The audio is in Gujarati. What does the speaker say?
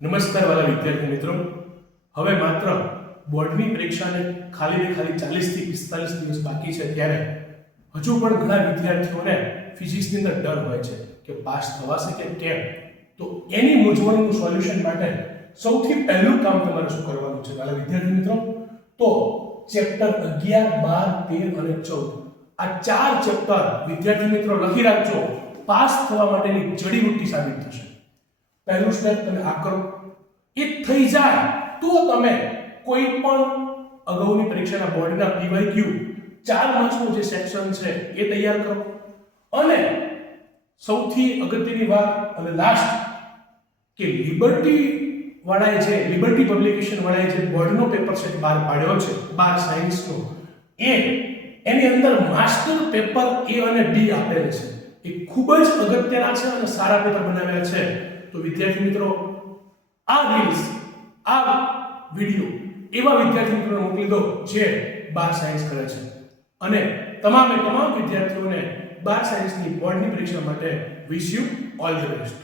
નમસ્કાર વાલા વિદ્યાર્થી મિત્રો, હવે માત્ર બોર્ડની પરીક્ષાને ખાલી 40 થી 45 દિવસ બાકી છે ત્યારે હજુ પણ ઘણા વિદ્યાર્થીઓને ફિઝિક્સની અંદર ડર હોય છે કે પાસ થવાશે કે કેમ. તો એની મૂંઝવણનું સોલ્યુશન માટે સૌથી પહેલું કામ તમારે શું કરવાનું છે વાલા વિદ્યાર્થી મિત્રો? તો ચેપ્ટર 11, 12, 13 અને 14 આ ચાર ચેપ્ટર વિદ્યાર્થી મિત્રો લખી રાખજો. પાસ થવા માટેની જડીબુટ્ટી સાબિત થશે. પહેલું સ્ટેપ તમે આ કરો. એ થઈ જાય તો તમે કોઈ પણ અગાઉની પરીક્ષાના બોર્ડના PYQ 4 માર્ક્સનું જે સેક્શન છે એ તૈયાર કરો. અને સૌથી અગત્યની વાત અને લાસ્ટ કે લિબર્ટી પબ્લિકેશન વાળાએ જે બોર્ડનો પેપર સેટ બહાર પાડ્યો છે 12 સાયન્સનો, એની અંદર માસ્ટર પેપર A અને B આપેલ છે. એ ખૂબ જ અગત્યના છે અને સારા પેપર બનાવ્યા છે. તો વિદ્યાર્થી મિત્રો, આ રીલ્સ, આ વિડિયો એવા વિદ્યાર્થી મિત્રોને મોકલી દો જે 12 સાયન્સ કરે છે. અને તમામ વિદ્યાર્થીઓને 12 સાયન્સની બોર્ડની પરીક્ષા માટે wish you all the best.